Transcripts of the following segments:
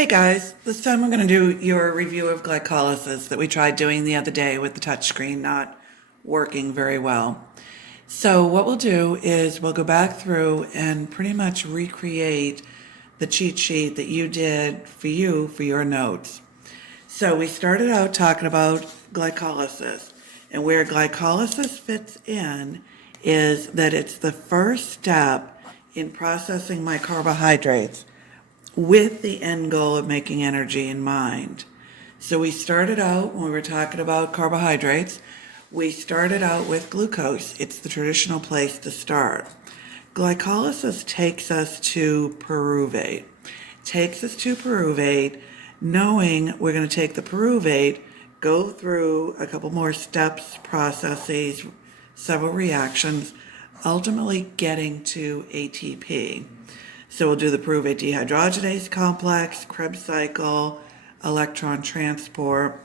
Hey guys, this time we're going to do your review of glycolysis that we tried doing the other day with the touchscreen not working very well. So what we'll do is we'll go back through and pretty much recreate the cheat sheet that you did for your notes. So we started out talking about glycolysis, and where glycolysis fits in is that it's the first step in processing my carbohydrates with the end goal of making energy in mind. So we started out, when we were talking about carbohydrates, we started out with glucose. It's the traditional place to start. Glycolysis takes us to pyruvate. Knowing we're going to take the pyruvate, go through a couple more steps, processes, several reactions, ultimately getting to ATP. So we'll do the pyruvate dehydrogenase complex, Krebs cycle, electron transport,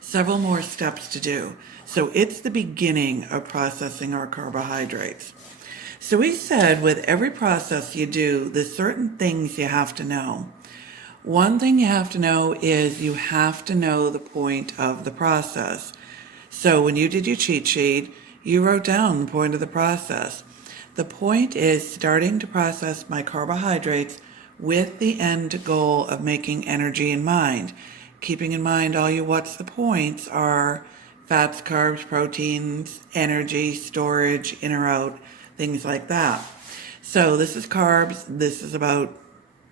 several more steps to do. So it's the beginning of processing our carbohydrates. So we said with every process you do, there's certain things you have to know. One thing you have to know is you have to know the point of the process. So when you did your cheat sheet, you wrote down the point of the process. The point is starting to process my carbohydrates with the end goal of making energy in mind. Keeping in mind all your what's the points are fats, carbs, proteins, energy, storage, in or out, things like that. So this is carbs. This is about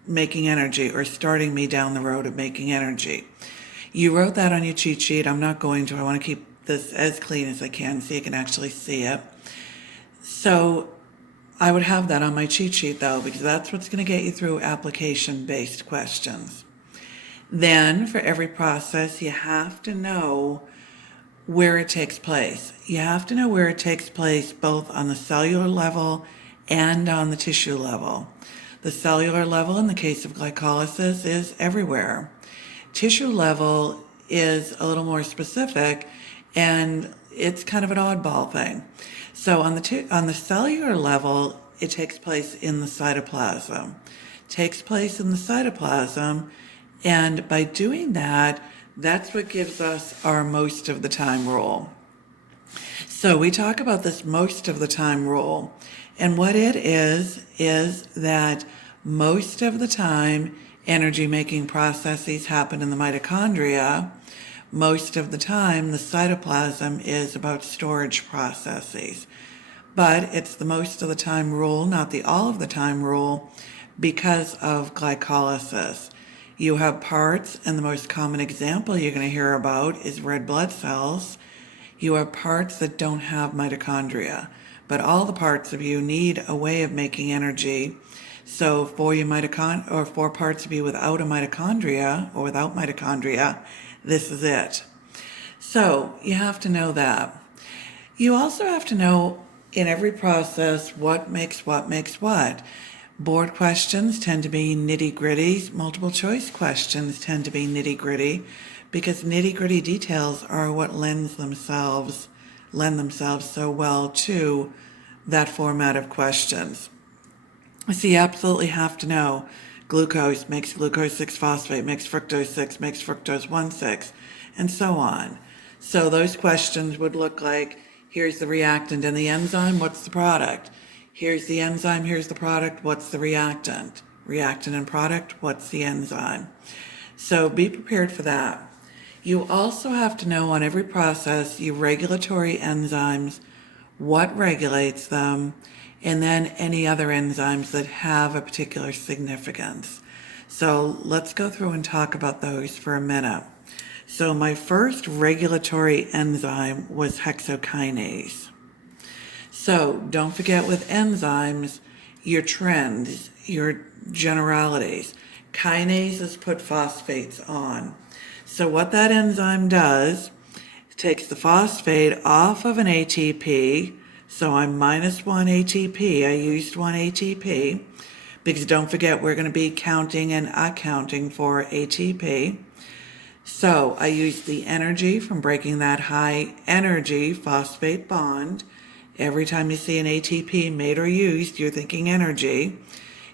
making energy or starting me down the road of making energy. You wrote that on your cheat sheet. I'm not going to. I want to keep this as clean as I can so you can actually see it. So I would have that on my cheat sheet though, because that's what's going to get you through application-based questions. Then for every process, you have to know where it takes place. You have to know where it takes place both on the cellular level and on the tissue level. The cellular level in the case of glycolysis is everywhere. Tissue level is a little more specific, and it's kind of an oddball thing. So on the cellular level, it takes place in the cytoplasm. And by doing that, that's what gives us our most of the time rule. So we talk about this most of the time rule, and what it is that most of the time energy making processes happen in the mitochondria. Most of the time, the cytoplasm is about storage processes. But it's the most of the time rule, not the all of the time rule, because of glycolysis. You have parts, and the most common example you're going to hear about is red blood cells. You have parts that don't have mitochondria, but all the parts of you need a way of making energy. So for parts of you without a mitochondria or without mitochondria, this is it. So you have to know that. You also have to know in every process what makes what. Board questions tend to be nitty-gritty. Multiple choice questions tend to be nitty-gritty because nitty-gritty details are what lend themselves so well to that format of questions. So you absolutely have to know glucose makes glucose 6-phosphate, makes fructose 6, makes fructose 1,6, and so on. So those questions would look like, here's the reactant and the enzyme, what's the product? Here's the enzyme, here's the product, what's the reactant? Reactant and product, what's the enzyme? So be prepared for that. You also have to know on every process your regulatory enzymes, what regulates them, and then any other enzymes that have a particular significance. So let's go through and talk about those for a minute. So my first regulatory enzyme was hexokinase. So don't forget with enzymes, your trends, your generalities. Kinases put phosphates on. So what that enzyme does, it takes the phosphate off of an ATP. So I'm minus 1 ATP. I used 1 ATP because don't forget we're going to be counting and accounting for ATP. So I used the energy from breaking that high energy phosphate bond. Every time you see an ATP made or used, you're thinking energy.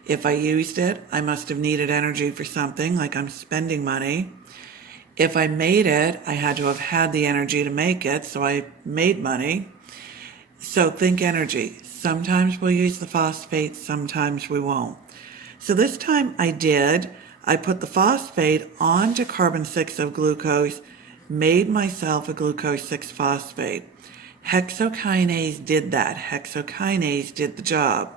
If I used it, I must have needed energy for something, like I'm spending money. If I made it, I had to have had the energy to make it, so I made money. So think energy. Sometimes we'll use the phosphate, sometimes we won't. So this time I did. I put the phosphate onto carbon 6 of glucose, made myself a glucose 6 phosphate. Hexokinase did that. Hexokinase did the job.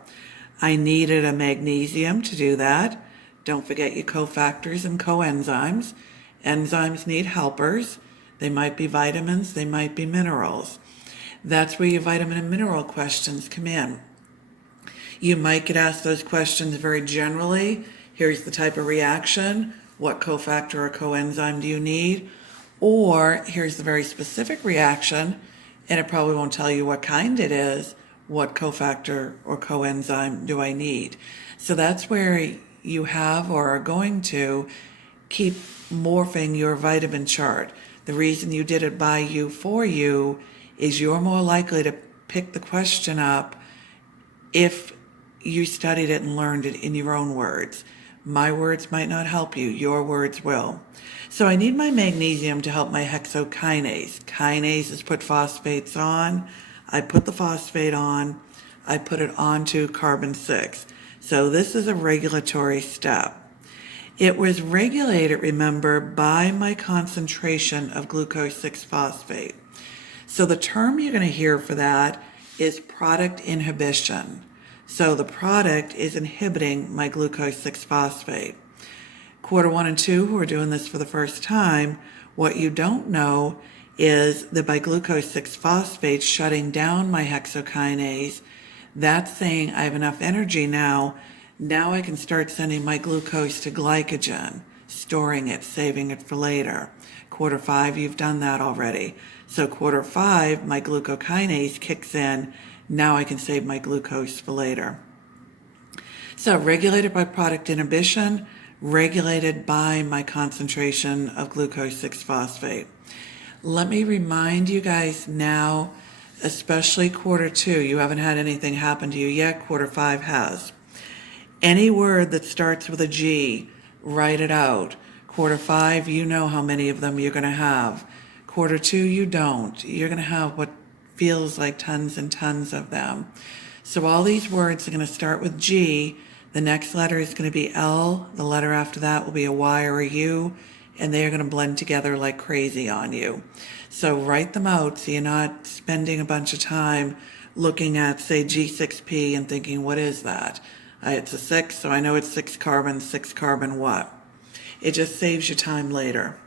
I needed a magnesium to do that. Don't forget your cofactors and coenzymes. Enzymes need helpers. They might be vitamins, they might be minerals. That's where your vitamin and mineral questions come in. You might get asked those questions very generally. Here's the type of reaction. What cofactor or coenzyme do you need? Or here's the very specific reaction, and it probably won't tell you what kind it is. What cofactor or coenzyme do I need? So that's where you have or are going to keep morphing your vitamin chart. The reason you did it by you for you is you're more likely to pick the question up if you studied it and learned it in your own words. My words might not help you. Your words will. So I need my magnesium to help my hexokinase. Kinases put phosphates on. I put the phosphate on. I put it onto carbon 6. So this is a regulatory step. It was regulated, remember, by my concentration of glucose 6 phosphate. So the term you're going to hear for that is product inhibition. So the product is inhibiting my glucose 6 phosphate. Quarter 1 and 2, who are doing this for the first time, what you don't know is that by glucose 6 phosphate shutting down my hexokinase, that's saying I have enough energy now. Now I can start sending my glucose to glycogen, storing it, saving it for later. Quarter 5, you've done that already. So quarter 5, my glucokinase kicks in. Now I can save my glucose for later. So regulated by product inhibition, regulated by my concentration of glucose 6 phosphate. Let me remind you guys now, especially quarter 2, you haven't had anything happen to you yet, quarter 5 has. Any word that starts with a G, write it out. Quarter 5, you know how many of them you're going to have. Quarter 2, you don't. You're going to have what feels like tons and tons of them. So all these words are going to start with G. The next letter is going to be L. The letter after that will be a Y or a U, and they are going to blend together like crazy on you. So write them out so you're not spending a bunch of time looking at, say, G6P and thinking, what is that? It's a 6, so I know it's 6 carbon what? It just saves you time later.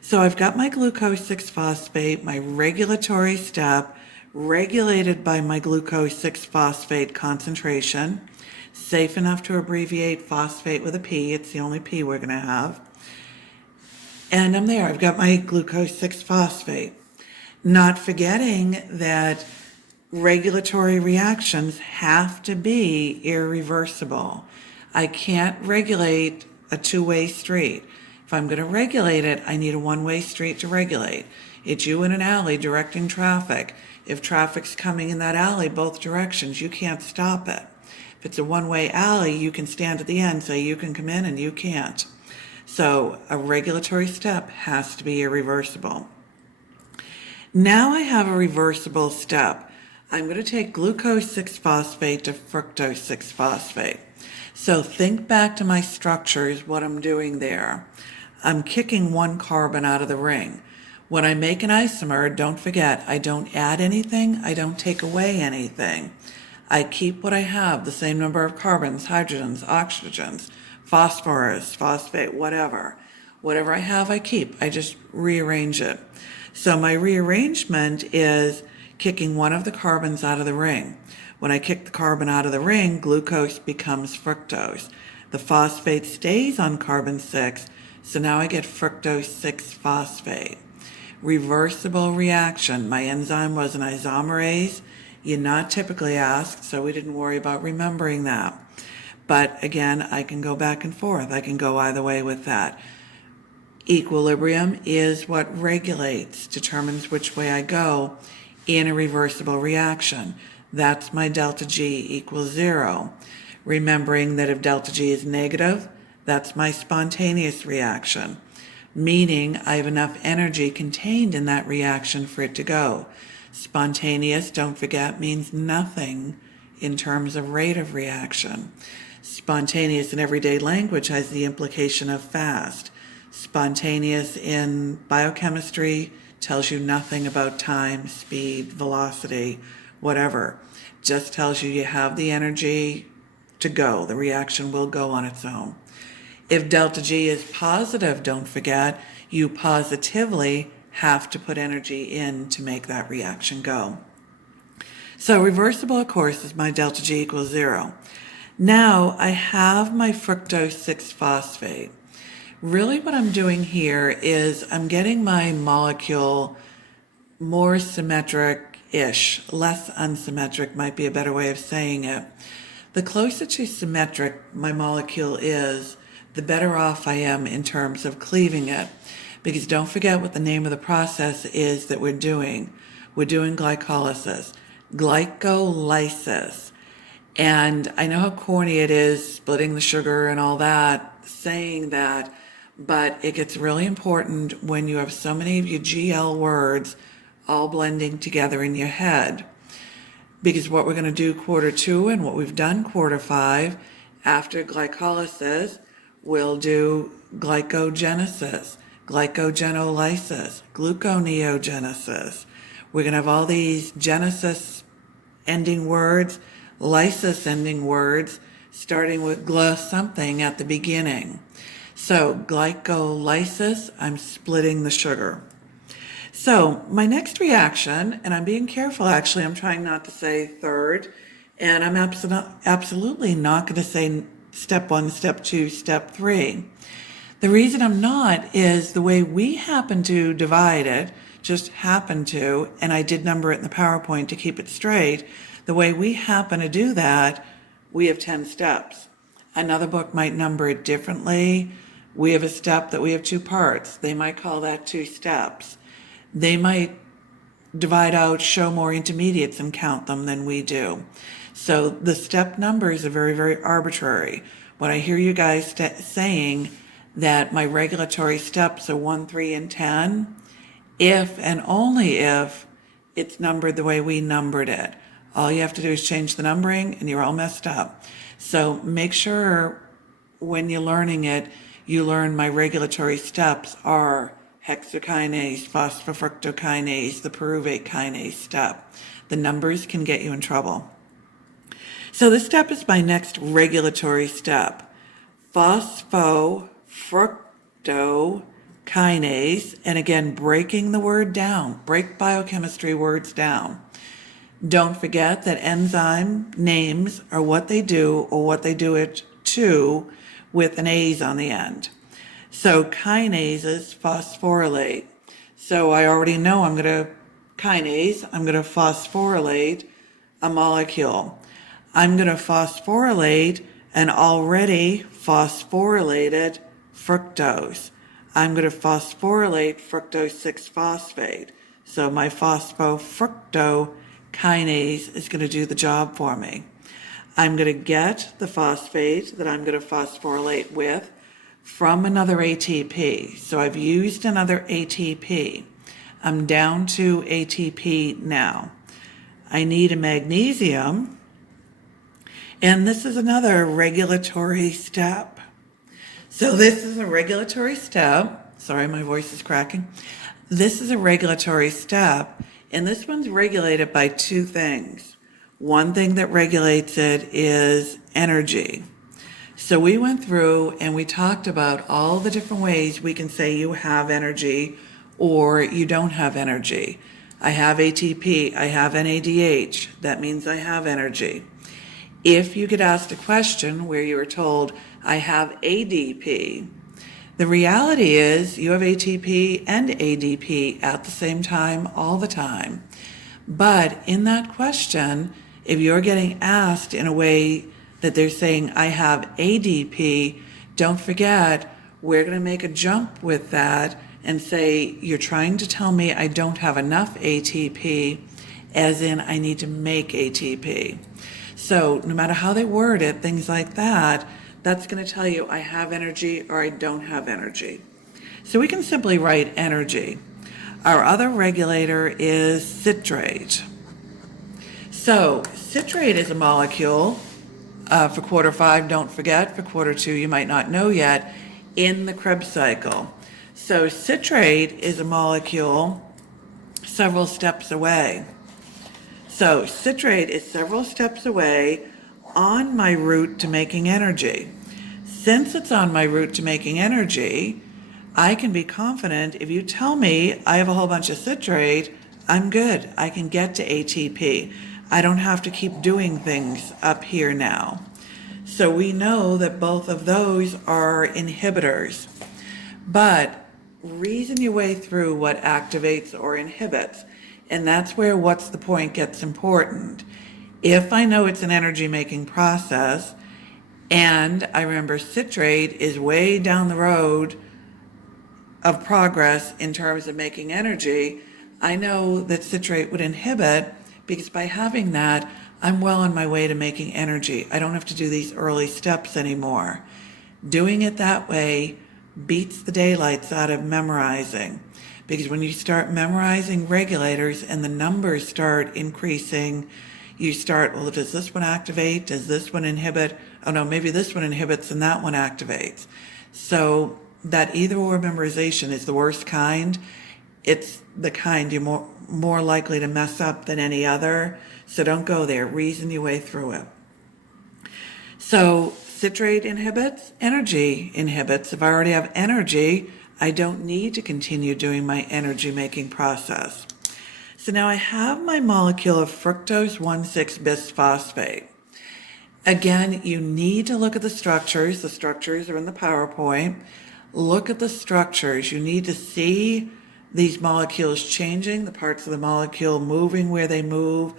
So I've got my glucose 6 phosphate, my regulatory step, regulated by my glucose 6 phosphate concentration, safe enough to abbreviate phosphate with a P. It's the only P we're going to have. And I'm there. I've got my glucose 6 phosphate. Not forgetting that regulatory reactions have to be irreversible. I can't regulate a two-way street. If I'm going to regulate it, I need a one-way street to regulate. It's you in an alley directing traffic. If traffic's coming in that alley both directions, you can't stop it. If it's a one-way alley, you can stand at the end, say you can come in and you can't. So a regulatory step has to be irreversible. Now I have a reversible step. I'm going to take glucose 6 phosphate to fructose 6 phosphate. So think back to my structures, what I'm doing there. I'm kicking one carbon out of the ring. When I make an isomer, don't forget, I don't add anything, I don't take away anything. I keep what I have, the same number of carbons, hydrogens, oxygens, phosphorus, phosphate, whatever. Whatever I have, I keep. I just rearrange it. So my rearrangement is kicking one of the carbons out of the ring. When I kick the carbon out of the ring, glucose becomes fructose. The phosphate stays on carbon 6, so now I get fructose 6 phosphate. Reversible reaction. My enzyme was an isomerase. You're not typically asked, so we didn't worry about remembering that. But again, I can go back and forth. I can go either way with that. Equilibrium is what regulates, determines which way I go in a reversible reaction. That's my delta G equals 0. remembering that if delta G is negative, that's my spontaneous reaction, meaning I have enough energy contained in that reaction for it to go. Spontaneous, don't forget, means nothing in terms of rate of reaction. Spontaneous in everyday language has the implication of fast. Spontaneous in biochemistry tells you nothing about time, speed, velocity, whatever. Just tells you you have the energy to go. The reaction will go on its own. If delta G is positive, don't forget, you positively have to put energy in to make that reaction go. So reversible, of course, is my delta G equals 0. Now I have my fructose 6-phosphate. Really what I'm doing here is I'm getting my molecule more symmetric-ish. Less unsymmetric might be a better way of saying it. The closer to symmetric my molecule is, the better off I am in terms of cleaving it. Because don't forget what the name of the process is that we're doing. We're doing glycolysis. Glycolysis. And I know how corny it is, splitting the sugar and all that, saying that, but it gets really important when you have so many of your GL words all blending together in your head. Because what we're going to do quarter 2 and what we've done quarter 5, after glycolysis, we'll do glycogenesis, glycogenolysis, gluconeogenesis. We're going to have all these Genesis ending words, lysis ending words, starting with gl something at the beginning. So glycolysis, I'm splitting the sugar. So my next reaction, and I'm being careful actually, I'm trying not to say third, and I'm absolutely not going to say step 1, step 2, step 3. The reason I'm not is the way we happen to divide it, just happen to, and I did number it in the PowerPoint to keep it straight, the way we happen to do that, we have 10 steps. Another book might number it differently. We have a step that we have 2 parts. They might call that 2 steps. They might divide out, show more intermediates and count them than we do. So the step numbers are very, very arbitrary. When I hear you guys saying that my regulatory steps are 1, 3, and 10, if and only if it's numbered the way we numbered it. All you have to do is change the numbering and you're all messed up. So make sure when you're learning it, you learn my regulatory steps are hexokinase, phosphofructokinase, the pyruvate kinase step. The numbers can get you in trouble. So this step is my next regulatory step. Phosphofructokinase, and again, breaking the word down. Break biochemistry words down. Don't forget that enzyme names are what they do or what they do it to with an A's on the end. So kinases phosphorylate. So I already know I'm going to phosphorylate a molecule. I'm going to phosphorylate an already phosphorylated fructose. I'm going to phosphorylate fructose 6-phosphate. So my phosphofructokinase is going to do the job for me. I'm going to get the phosphate that I'm going to phosphorylate with from another ATP. So I've used another ATP. I'm down to ATP now. I need a magnesium, and this is another regulatory step. So this is a regulatory step. Sorry, my voice is cracking. This is a regulatory step, and this one's regulated by 2 things. One thing that regulates it is energy. So we went through and we talked about all the different ways we can say you have energy or you don't have energy. I have ATP, I have NADH, that means I have energy. If you get asked a question where you are told, I have ADP, the reality is you have ATP and ADP at the same time all the time. But in that question, if you're getting asked in a way that they're saying, I have ADP, don't forget, we're going to make a jump with that and say, you're trying to tell me I don't have enough ATP, as in I need to make ATP. So no matter how they word it, things like that, that's going to tell you I have energy or I don't have energy. So we can simply write energy. Our other regulator is citrate. So citrate is a molecule for quarter 5, don't forget, for quarter 2, you might not know yet, in the Krebs cycle. So citrate is a molecule several steps away. So citrate is several steps away on my route to making energy. Since it's on my route to making energy, I can be confident if you tell me I have a whole bunch of citrate, I'm good. I can get to ATP. I don't have to keep doing things up here now. So we know that both of those are inhibitors. But reason your way through what activates or inhibits. And that's where what's the point gets important. If I know it's an energy making process, and I remember citrate is way down the road of progress in terms of making energy, I know that citrate would inhibit, because by having that, I'm well on my way to making energy. I don't have to do these early steps anymore. Doing it that way beats the daylights out of memorizing, because when you start memorizing regulators and the numbers start increasing, you start, well, does this one activate? Does this one inhibit? Oh no, maybe this one inhibits and that one activates. So that either or memorization is the worst kind. It's the kind you're more likely to mess up than any other. So don't go there. Reason your way through it. So citrate inhibits, energy inhibits. If I already have energy, I don't need to continue doing my energy making process. So now I have my molecule of fructose 1,6-bisphosphate. Again, you need to look at the structures. The structures are in the PowerPoint. Look at the structures. You need to see these molecules changing, the parts of the molecule moving where they move.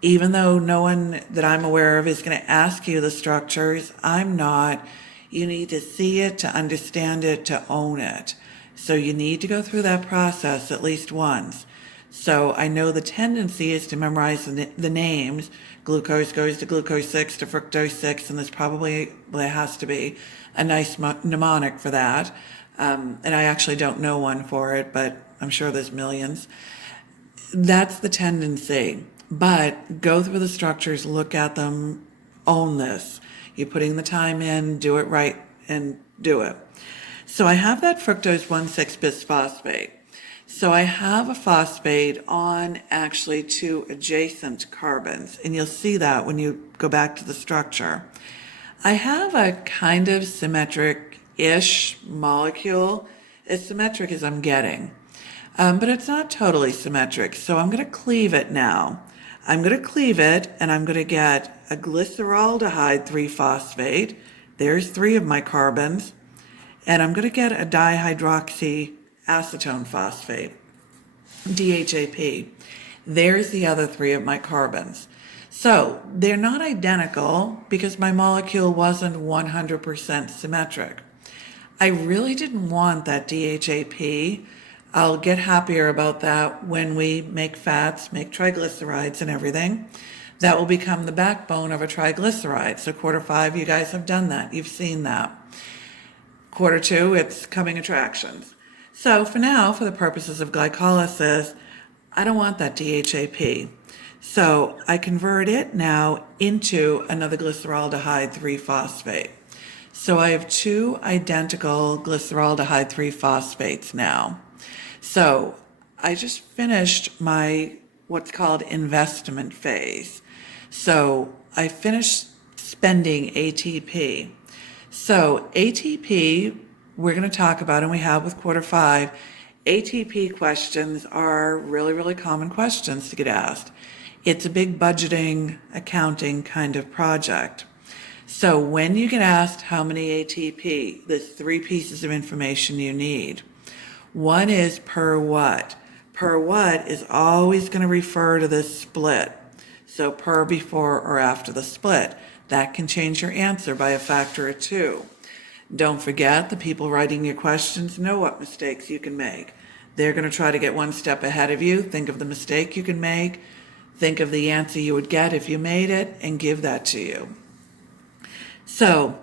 Even though no one that I'm aware of is going to ask you the structures, I'm not. You need to see it, to understand it, to own it. So you need to go through that process at least once. So I know the tendency is to memorize the names. Glucose goes to glucose 6 to fructose 6, and there has to be a nice mnemonic for that. And I actually don't know one for it, but I'm sure there's millions. That's the tendency. But go through the structures, look at them, own this. You're putting the time in, do it right, and do it. So I have that fructose 1,6-bisphosphate. So I have a phosphate on actually 2 adjacent carbons, and you'll see that when you go back to the structure. I have a kind of symmetric-ish molecule, as symmetric as I'm getting. But it's not totally symmetric, so I'm going to cleave it now. I'm going to cleave it, and I'm going to get a glyceraldehyde 3-phosphate. There's 3 of my carbons. And I'm going to get a dihydroxyacetone phosphate, DHAP. There's the other 3 of my carbons. So they're not identical because my molecule wasn't 100% symmetric. I really didn't want that DHAP. I'll get happier about that when we make fats, make triglycerides and everything. That will become the backbone of a triglyceride. So quarter 5, you guys have done that. You've seen that. Quarter 2, it's coming attractions. So for now, for the purposes of glycolysis, I don't want that DHAP. So I convert it now into another glyceraldehyde 3-phosphate. So I have 2 identical glyceraldehyde 3-phosphates now. So I just finished my what's called investment phase. So I finished spending ATP. So ATP, we're going to talk about, and we have with quarter 5, ATP questions are really, really common questions to get asked. It's a big budgeting, accounting kind of project. So when you get asked how many ATP, there's 3 pieces of information you need. One is per what. Per what is always going to refer to this split. So per before or after the split. That can change your answer by a factor of 2. Don't forget, the people writing your questions know what mistakes you can make. They're going to try to get one step ahead of you. Think of the mistake you can make. think of the answer you would get if you made it and give that to you. So,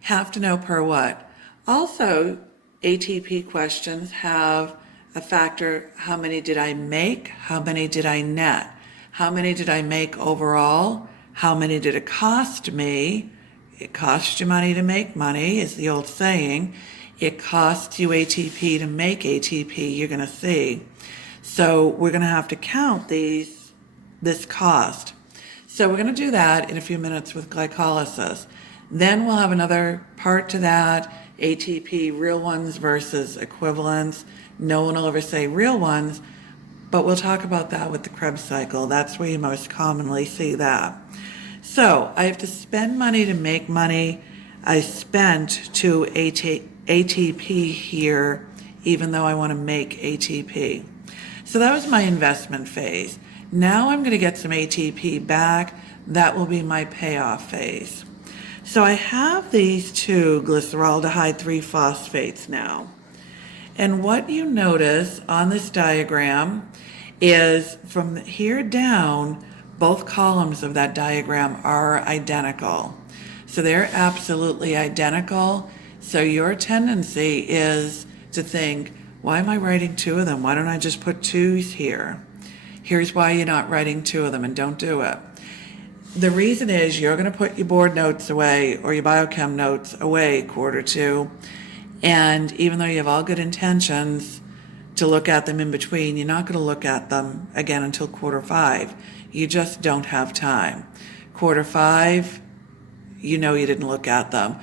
have to know per what. Also, ATP questions have a factor: how many did I make? How many did I net? How many did I make overall? How many did it cost me? It costs you money to make money, is the old saying. It costs you ATP to make ATP, you're going to see. So we're going to have to count this cost. So we're going to do that in a few minutes with glycolysis. Then we'll have another part to that, ATP, real ones versus equivalents. No one will ever say real ones, but we'll talk about that with the Krebs cycle. That's where you most commonly see that. So I have to spend money to make money. I spent to ATP here, even though I want to make ATP. So that was my investment phase. Now I'm going to get some ATP back. That will be my payoff phase. So I have these two glyceraldehyde 3-phosphates now. And what you notice on this diagram is from here down, both columns of that diagram are identical. So they're absolutely identical. So your tendency is to think, why am I writing two of them? Why don't I just put twos here? Here's why you're not writing two of them, and don't do it. The reason is you're going to put your board notes away or your biochem notes away quarter two. And even though you have all good intentions to look at them in between, you're not going to look at them again until quarter five. You just don't have time. Quarter five, you know you didn't look at them.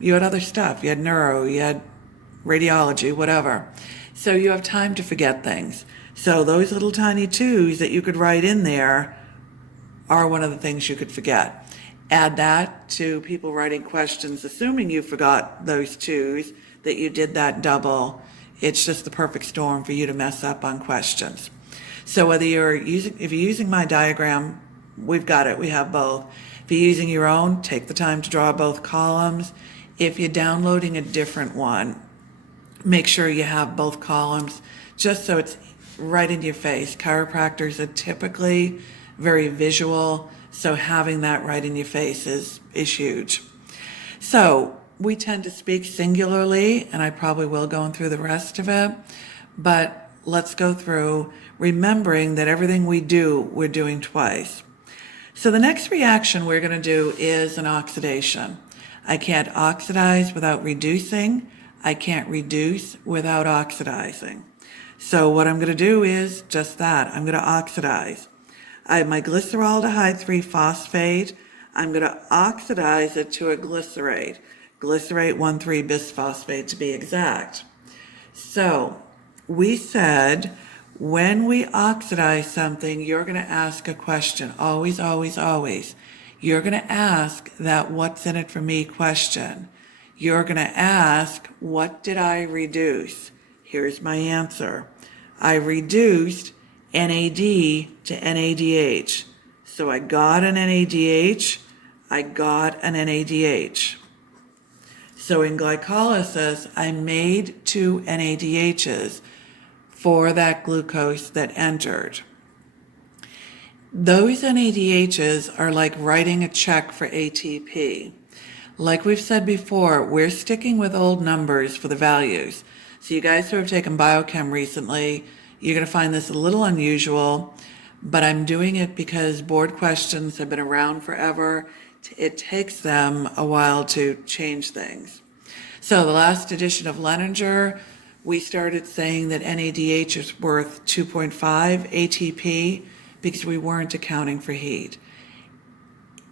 You had other stuff. You had neuro, you had radiology, whatever. So you have time to forget things. So those little tiny twos that you could write in there are one of the things you could forget. Add that to people writing questions, assuming you forgot those twos, that you did that double. It's just the perfect storm for you to mess up on questions. So whether if you're using my diagram, we've got it, we have both. If you're using your own, take the time to draw both columns. If you're downloading a different one, make sure you have both columns, just so it's right in your face. Chiropractors are typically very visual, so having that right in your face is huge. So we tend to speak singularly, and I probably will going through the rest of it, but let's go through remembering that everything we do, we're doing twice. So the next reaction we're going to do is an oxidation. I can't oxidize without reducing. I can't reduce without oxidizing. So what I'm going to do is just that. I'm going to oxidize. I have my glyceraldehyde 3-phosphate. I'm going to oxidize it to a glycerate. Glycerate 1,3-bisphosphate to be exact. So we said when we oxidize something, you're going to ask a question. Always, always, always. You're going to ask that what's in it for me question. You're going to ask, what did I reduce? Here's my answer. I reduced NAD to NADH. So I got an NADH, I got an NADH. So in glycolysis, I made two NADHs for that glucose that entered. Those NADHs are like writing a check for ATP. Like we've said before, we're sticking with old numbers for the values. So you guys who have taken biochem recently, you're going to find this a little unusual, but I'm doing it because board questions have been around forever. It takes them a while to change things. So the last edition of Leninger, we started saying that NADH is worth 2.5 ATP because we weren't accounting for heat.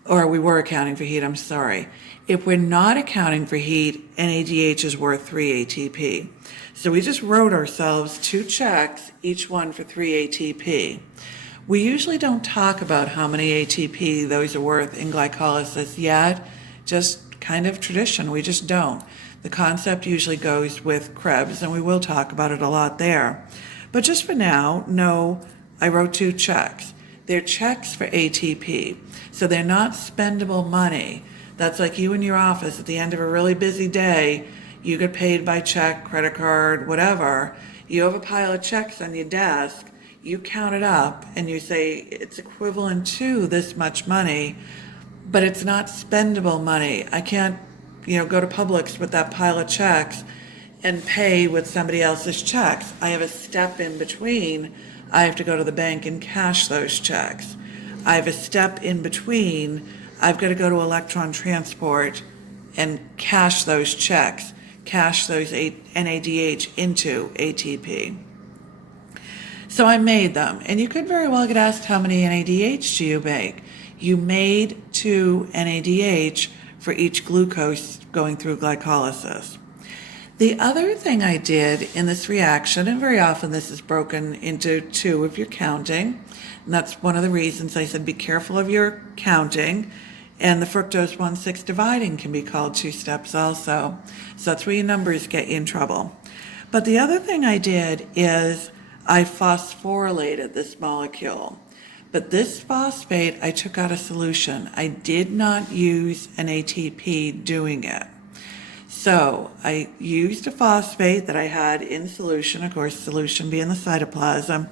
Or we were accounting for heat, I'm sorry. If we're not accounting for heat, NADH is worth 3 ATP. So we just wrote ourselves two checks, each one for 3 ATP. We usually don't talk about how many ATP those are worth in glycolysis yet, just kind of tradition, we just don't. The concept usually goes with Krebs, and we will talk about it a lot there. But just for now, no, I wrote two checks. They're checks for ATP, so they're not spendable money. That's like you in your office at the end of a really busy day, you get paid by check, credit card, whatever. You have a pile of checks on your desk. you count it up and you say it's equivalent to this much money, but it's not spendable money. I can't, go to Publix with that pile of checks and pay with somebody else's checks. I have a step in between. I have to go to the bank and cash those checks. I have a step in between. I've got to go to Electron Transport and cash those checks, cash those NADH into ATP. So I made them. And you could very well get asked, how many NADH do you make? You made 2 NADH for each glucose going through glycolysis. The other thing I did in this reaction, and very often this is broken into 2 if you're counting, and that's one of the reasons I said be careful of your counting, and the fructose 1,6 dividing can be called 2 steps also. So that's where your numbers get you in trouble. But the other thing I did is I phosphorylated this molecule. But this phosphate I took out of solution. I did not use an ATP doing it. So I used a phosphate that I had in solution, of course, solution being the cytoplasm,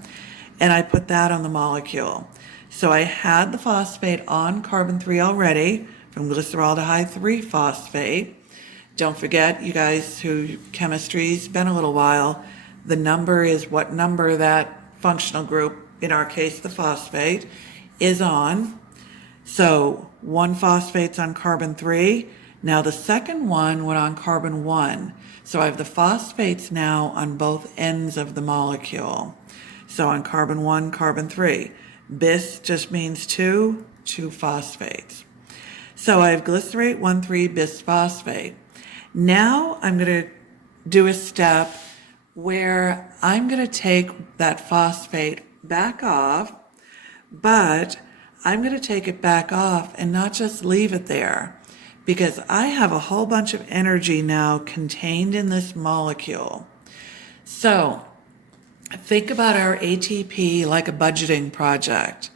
and I put that on the molecule. So I had the phosphate on carbon 3 already from glyceraldehyde 3 phosphate. Don't forget, you guys who chemistry's been a little while, the number is what number that functional group, in our case the phosphate, is on. So 1 phosphate's on carbon 3. Now the second one went on carbon 1. So I have the phosphates now on both ends of the molecule. So on carbon 1, carbon 3. Bis just means 2 phosphates. So I have glycerate 1,3 bisphosphate. Now I'm going to do a step where I'm going to take that phosphate back off, but I'm going to take it back off and not just leave it there, because I have a whole bunch of energy now contained in this molecule. So think about our ATP like a budgeting project.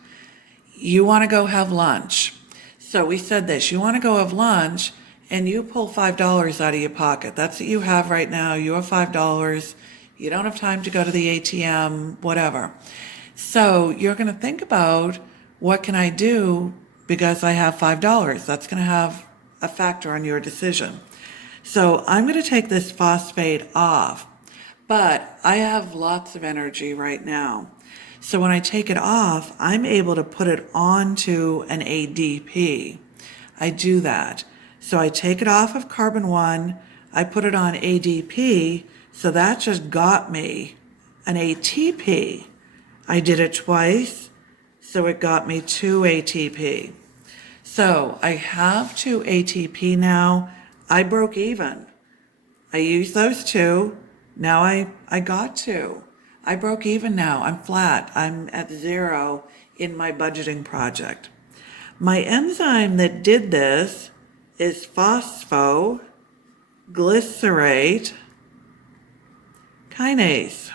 You want to go have lunch. So we said this, you want to go have lunch and you pull $5 out of your pocket. That's what you have right now. You have $5. You don't have time to go to the ATM, whatever. So you're going to think about, what can I do because I have $5? That's going to have a factor on your decision. So I'm going to take this phosphate off, but I have lots of energy right now. So when I take it off, I'm able to put it onto an ADP. I do that. So I take it off of carbon 1, I put it on ADP, so that just got me an ATP. I did it twice, so it got me 2 ATP. So I have 2 ATP now. I broke even. I used those 2. Now I got 2. I broke even now. I'm flat. I'm at 0 in my budgeting project. My enzyme that did this is phosphoglycerate kinase.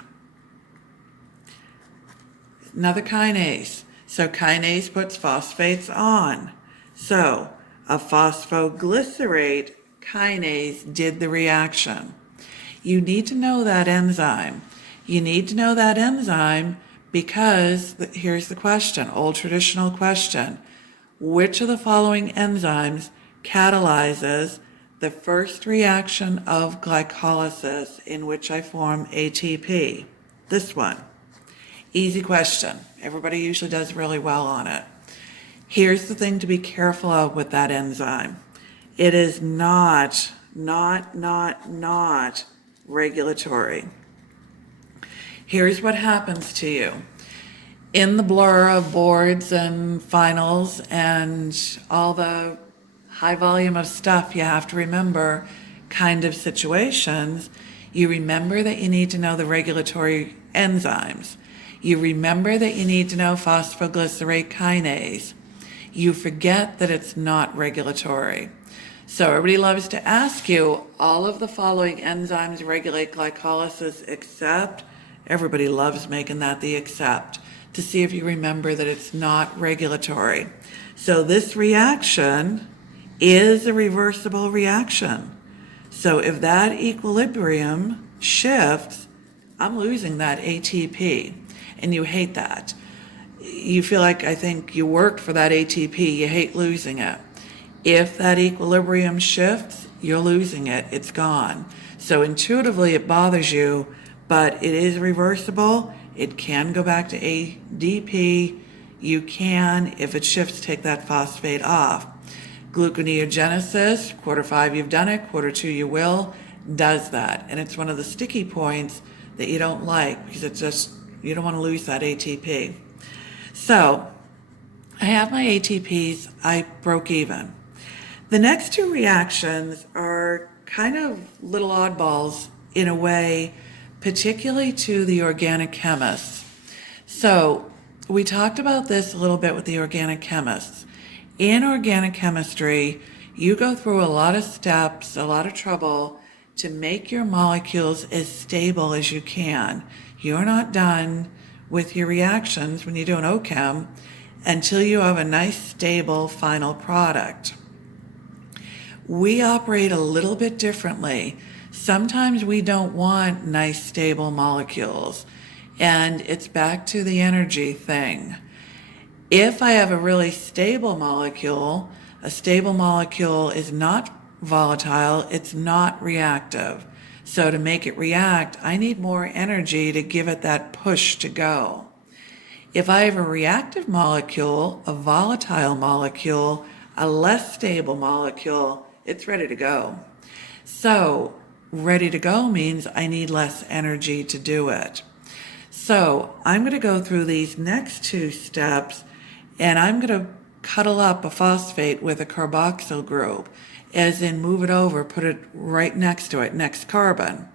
Another kinase. So kinase puts phosphates on. So a phosphoglycerate kinase did the reaction. You need to know that enzyme. You need to know that enzyme because here's the question, old traditional question. Which of the following enzymes catalyzes the first reaction of glycolysis in which I form ATP? This one. Easy question. Everybody usually does really well on it. Here's the thing to be careful of with that enzyme. It is not regulatory. Here's what happens to you. In the blur of boards and finals and all the high volume of stuff you have to remember kind of situations, you remember that you need to know the regulatory enzymes. You remember that you need to know phosphoglycerate kinase. You forget that it's not regulatory. So everybody loves to ask you, all of the following enzymes regulate glycolysis except, everybody loves making that the except, to see if you remember that it's not regulatory. So this reaction is a reversible reaction. So if that equilibrium shifts, I'm losing that ATP. and you hate that. You feel like, I think you worked for that ATP, you hate losing it. If that equilibrium shifts, you're losing it, it's gone. So intuitively it bothers you, but it is reversible. It can go back to ADP. You can, if it shifts, take that phosphate off. Gluconeogenesis, quarter 5 you've done it, quarter 2 you will, does that. And it's one of the sticky points that you don't like because it's just, you don't want to lose that ATP. So I have my ATPs, I broke even. The next two reactions are kind of little oddballs in a way, particularly to the organic chemists. So we talked about this a little bit with the organic chemists. In organic chemistry, you go through a lot of steps, a lot of trouble to make your molecules as stable as you can. You're not done with your reactions when you do an OChem until you have a nice, stable final product. We operate a little bit differently. Sometimes we don't want nice, stable molecules, and it's back to the energy thing. If I have a really stable molecule, a stable molecule is not volatile, it's not reactive. So to make it react, I need more energy to give it that push to go. If I have a reactive molecule, a volatile molecule, a less stable molecule, it's ready to go. So ready to go means I need less energy to do it. So I'm going to go through these next two steps, and I'm going to cuddle up a phosphate with a carboxyl group, as in move it over, put it right next to it, next carbon.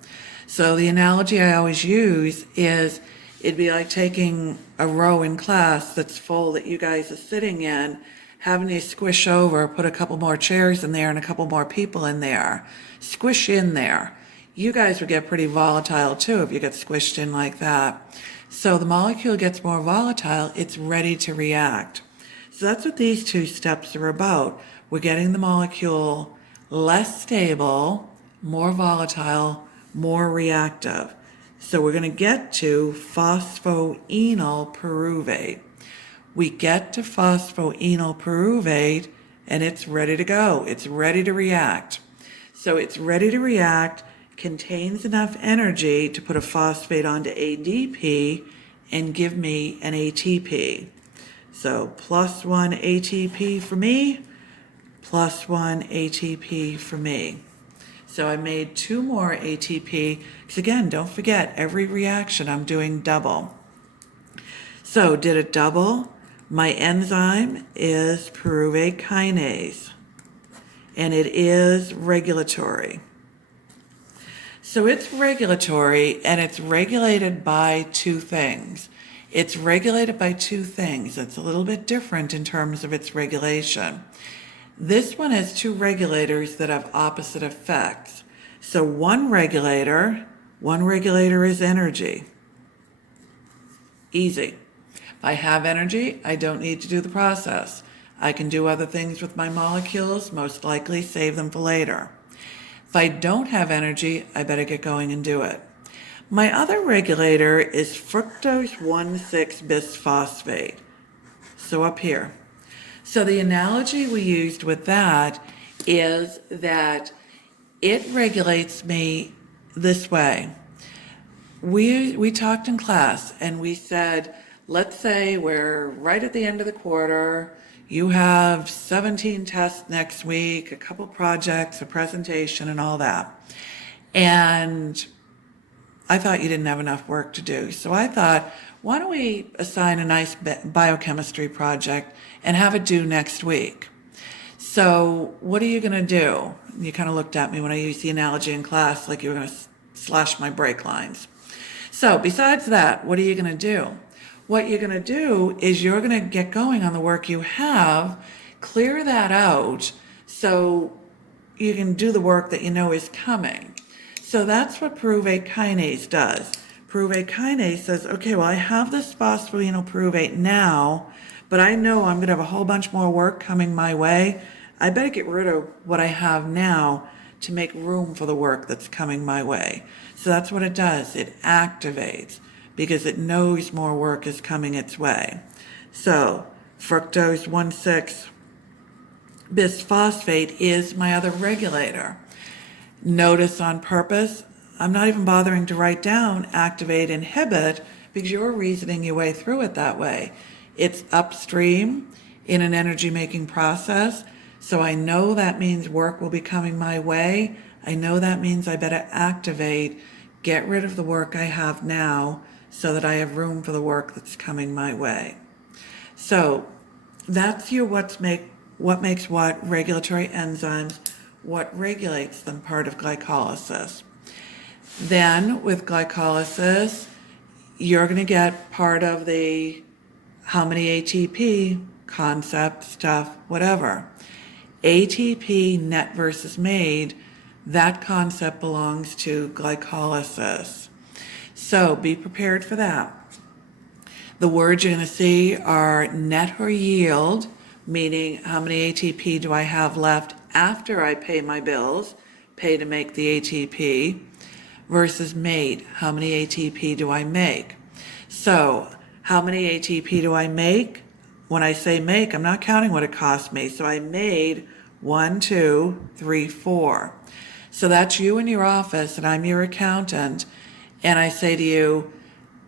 So the analogy I always use is it'd be like taking a row in class that's full that you guys are sitting in, having to squish over, put a couple more chairs in there and a couple more people in there. Squish in there. You guys would get pretty volatile too if you get squished in like that. So the molecule gets more volatile, it's ready to react. So that's what these two steps are about. We're getting the molecule less stable, more volatile, more reactive. So we're going to get to phosphoenol pyruvate. We get to phosphoenol pyruvate and it's ready to go. It's ready to react. So it's ready to react, contains enough energy to put a phosphate onto ADP and give me an ATP. So plus 1 ATP for me, plus 1 ATP for me. So I made 2 more ATP, because again, don't forget, every reaction I'm doing double. So did it double? My enzyme is pyruvate kinase, and it is regulatory. So it's regulatory, and it's regulated by two things. It's regulated by two things. It's a little bit different in terms of its regulation. This one has two regulators that have opposite effects. So one regulator is energy. Easy. If I have energy, I don't need to do the process. I can do other things with my molecules, most likely save them for later. If I don't have energy, I better get going and do it. My other regulator is fructose 1,6-bisphosphate. So up here. So the analogy we used with that is that it regulates me this way. We talked in class and we said, let's say we're right at the end of the quarter. You have 17 tests next week, a couple projects, a presentation, and all that. And I thought you didn't have enough work to do. So I thought, why don't we assign a nice biochemistry project and have it due next week? So what are you going to do? You kind of looked at me when I used the analogy in class like you were going to slash my brake lines. So besides that, what are you going to do? What you're going to do is you're going to get going on the work you have, clear that out so you can do the work that you know is coming. So that's what pyruvate kinase does. Pyruvate kinase says, okay, well, I have this phosphoenol pyruvate now, but I know I'm going to have a whole bunch more work coming my way. I better get rid of what I have now to make room for the work that's coming my way. So that's what it does. It activates. because it knows more work is coming its way. So fructose 1,6-bisphosphate is my other regulator. Notice on purpose, I'm not even bothering to write down activate, inhibit, because you're reasoning your way through it that way. It's upstream in an energy making process. So I know that means work will be coming my way. I know that means I better activate, get rid of the work I have now so that I have room for the work that's coming my way. So that's your what makes what regulatory enzymes, what regulates them, part of glycolysis. Then with glycolysis, you're going to get part of the how many ATP concept stuff, whatever. ATP net versus made, that concept belongs to glycolysis. So be prepared for that. The words you're going to see are net or yield, meaning how many ATP do I have left after I pay my bills, pay to make the ATP, versus made, how many ATP do I make? So how many ATP do I make? When I say make, I'm not counting what it cost me. So I made 1, 2, 3, 4. So that's you in your office and I'm your accountant. And I say to you,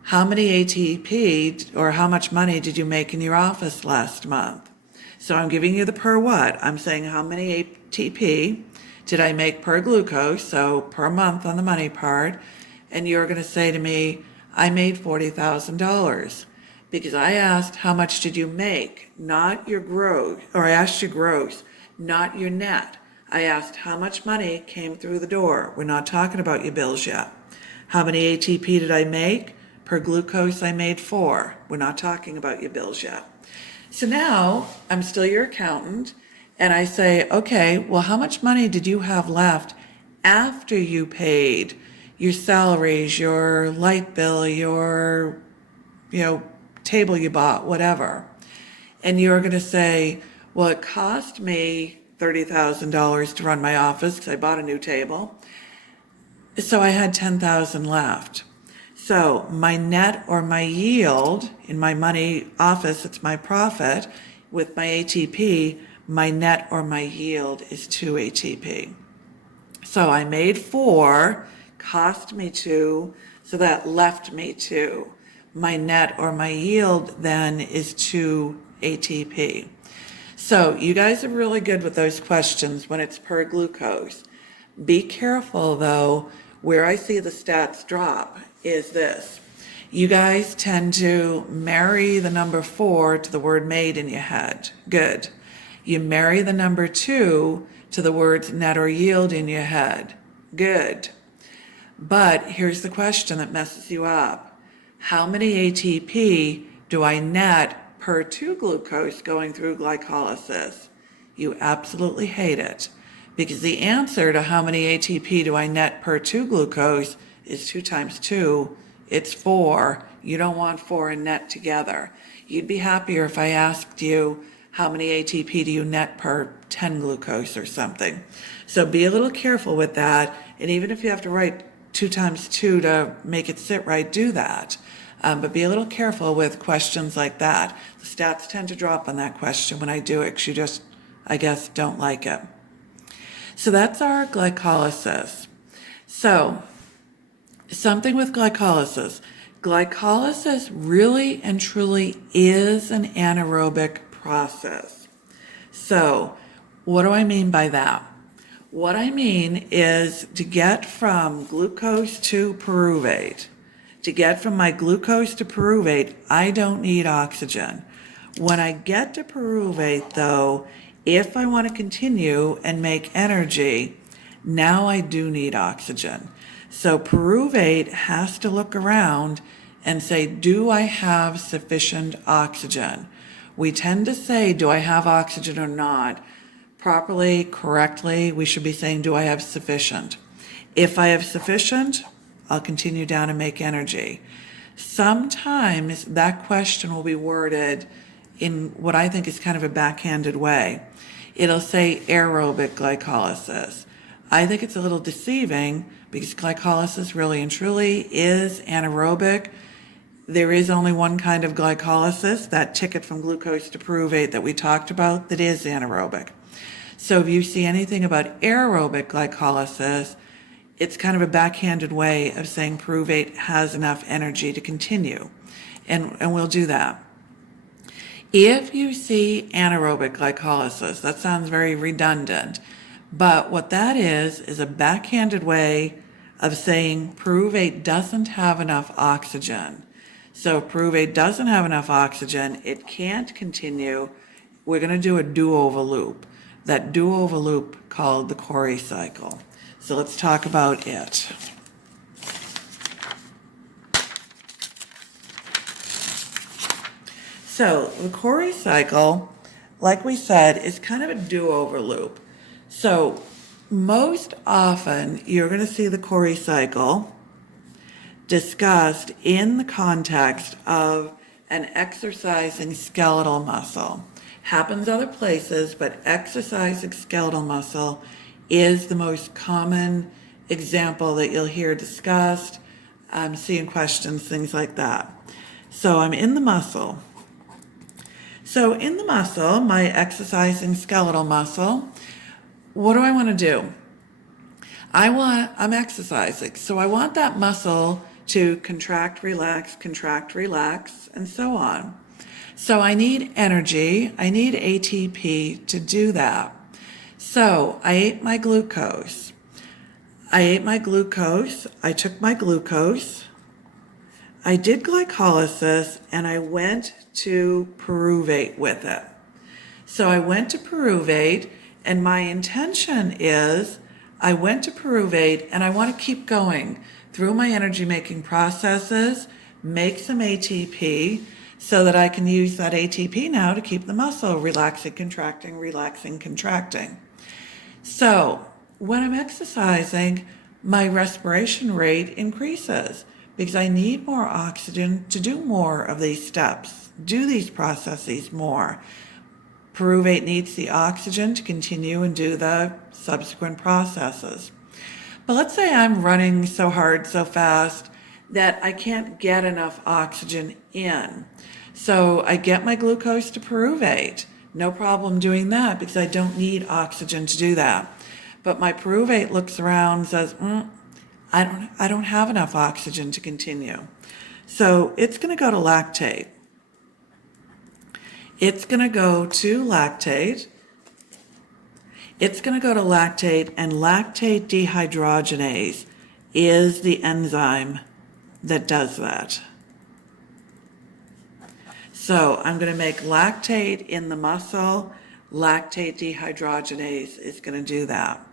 how many ATP or how much money did you make in your office last month? So I'm giving you the per what. I'm saying how many ATP did I make per glucose, so per month on the money part. And you're going to say to me, I made $40,000 because I asked how much did you make, not your gross, or I asked you gross, not your net. I asked how much money came through the door. We're not talking about your bills yet. How many ATP did I make? Per glucose, I made 4. We're not talking about your bills yet. So now I'm still your accountant and I say, okay, well, how much money did you have left after you paid your salaries, your light bill, your, table you bought, whatever? And you're going to say, well, it cost me $30,000 to run my office because I bought a new table. So I had $10,000 left. So my net or my yield in my money office, it's my profit. With my ATP, my net or my yield is 2 ATP. So I made 4, cost me 2, so that left me 2. My net or my yield then is 2 ATP. So you guys are really good with those questions when it's per glucose. Be careful though, where I see the stats drop is this. You guys tend to marry the number 4 to the word made in your head. Good. You marry the number 2 to the words net or yield in your head. Good. But here's the question that messes you up. How many ATP do I net per 2 glucose going through glycolysis? You absolutely hate it. Because the answer to how many ATP do I net per 2 glucose is 2 times 2. It's 4. You don't want 4 and net together. You'd be happier if I asked you how many ATP do you net per 10 glucose or something. So be a little careful with that. And even if you have to write 2 times 2 to make it sit right, do that. But be a little careful with questions like that. The stats tend to drop on that question when I do it because you just, I guess, don't like it. So that's our glycolysis. So something with glycolysis. Glycolysis really and truly is an anaerobic process. So what do I mean by that? What I mean is to get from glucose to pyruvate. To get from my glucose to pyruvate, I don't need oxygen. When I get to pyruvate, though, if I want to continue and make energy, now I do need oxygen. So pyruvate has to look around and say, do I have sufficient oxygen? We tend to say, do I have oxygen or not? Properly, correctly, we should be saying, do I have sufficient? If I have sufficient, I'll continue down and make energy. Sometimes that question will be worded in what I think is kind of a backhanded way. It'll say aerobic glycolysis. I think it's a little deceiving because glycolysis really and truly is anaerobic. there is only one kind of glycolysis, that ticket from glucose to pyruvate that we talked about, that is anaerobic. So if you see anything about aerobic glycolysis, it's kind of a backhanded way of saying pyruvate has enough energy to continue. And we'll do that. If you see anaerobic glycolysis, that sounds very redundant, but what that is a backhanded way of saying pyruvate doesn't have enough oxygen. So if pyruvate doesn't have enough oxygen, it can't continue. We're going to do a do-over loop. That do-over loop called the Cori cycle. So let's talk about it. So the Cori cycle, like we said, is kind of a do-over loop. So most often you're going to see the Cori cycle discussed in the context of an exercising skeletal muscle. Happens other places, but exercising skeletal muscle is the most common example that you'll hear discussed. I'm seeing questions, things like that. So I'm in the muscle. So in the muscle, my exercising skeletal muscle, what do I want to do? I'm exercising, so I want that muscle to contract, relax, and so on. So I need energy, I need ATP to do that. So I ate my glucose. I took my glucose, I did glycolysis, and I went to pyruvate with it. So I went to pyruvate, and my intention is I went to pyruvate and I want to keep going through my energy making processes, make some ATP so that I can use that ATP now to keep the muscle relaxing, contracting. So when I'm exercising, my respiration rate increases because I need more oxygen to do more of these steps, do these processes more. Pyruvate needs the oxygen to continue and do the subsequent processes. But let's say I'm running so hard, so fast, that I can't get enough oxygen in. So I get my glucose to pyruvate. No problem doing that because I don't need oxygen to do that. But my pyruvate looks around and says, I don't have enough oxygen to continue. So it's going to go to lactate. It's going to go to lactate. And lactate dehydrogenase is the enzyme that does that. So I'm going to make lactate in the muscle. Lactate dehydrogenase is going to do that.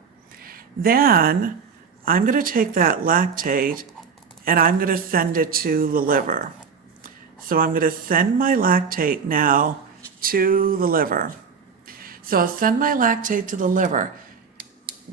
Then I'm going to take that lactate and I'm going to send it to the liver. So I'm going to send my lactate now to the liver. So I'll send my lactate to the liver.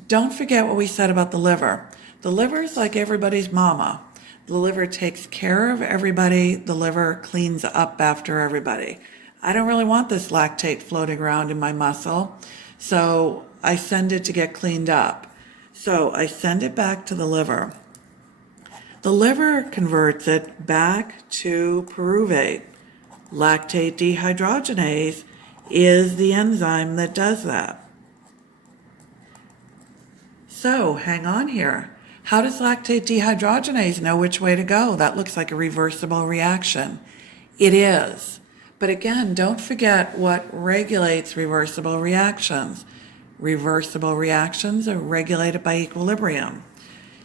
Don't forget what we said about the liver. The liver is like everybody's mama. The liver takes care of everybody. The liver cleans up after everybody. I don't really want this lactate floating around in my muscle, so I send it to get cleaned up. So I send it back to the liver. The liver converts it back to pyruvate. Lactate dehydrogenase is the enzyme that does that. So hang on here. How does lactate dehydrogenase know which way to go? That looks like a reversible reaction. It is. But again, don't forget what regulates reversible reactions. Reversible reactions are regulated by equilibrium.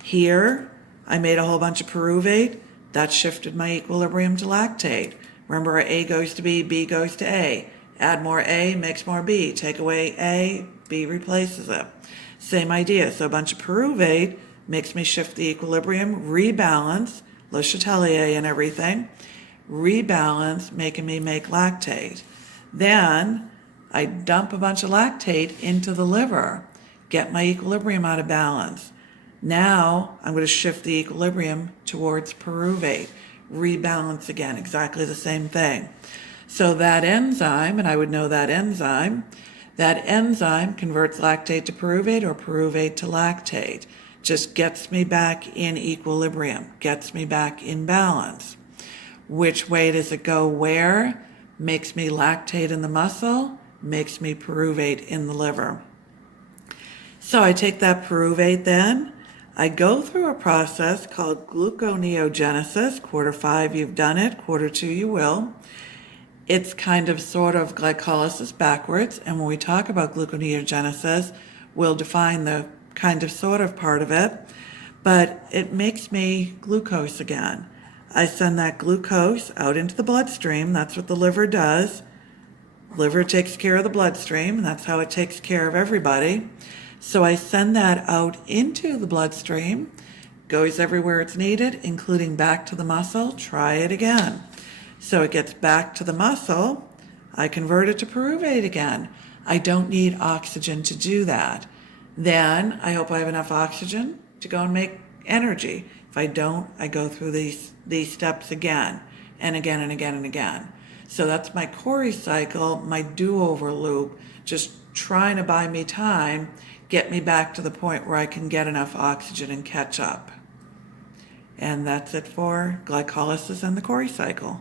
Here, I made a whole bunch of pyruvate. That shifted my equilibrium to lactate. Remember, A goes to B goes to A. Add more A, makes more B. Take away A, B replaces it. Same idea. So a bunch of pyruvate makes me shift the equilibrium, rebalance, Le Chatelier and everything, rebalance, making me make lactate. Then I dump a bunch of lactate into the liver, get my equilibrium out of balance. Now I'm going to shift the equilibrium towards pyruvate, rebalance again, exactly the same thing. So that enzyme, and I would know that enzyme converts lactate to pyruvate or pyruvate to lactate. Just gets me back in equilibrium, gets me back in balance. Which way does it go where? Makes me lactate in the muscle, makes me pyruvate in the liver. So I take that pyruvate then, I go through a process called gluconeogenesis. Quarter 5, you've done it. Quarter 2, you will. It's kind of sort of glycolysis backwards. And when we talk about gluconeogenesis, we'll define the kind of sort of part of it. But it makes me glucose again. I send that glucose out into the bloodstream. That's what the liver does. Liver takes care of the bloodstream, and that's how it takes care of everybody. So I send that out into the bloodstream, goes everywhere it's needed, including back to the muscle. Try it again. So it gets back to the muscle. I convert it to pyruvate again. I don't need oxygen to do that. Then I hope I have enough oxygen to go and make energy. If I don't, I go through these steps again and again and again and again. So that's my Cori cycle, my do-over loop, just trying to buy me time, get me back to the point where I can get enough oxygen and catch up. And that's it for glycolysis and the Cori cycle.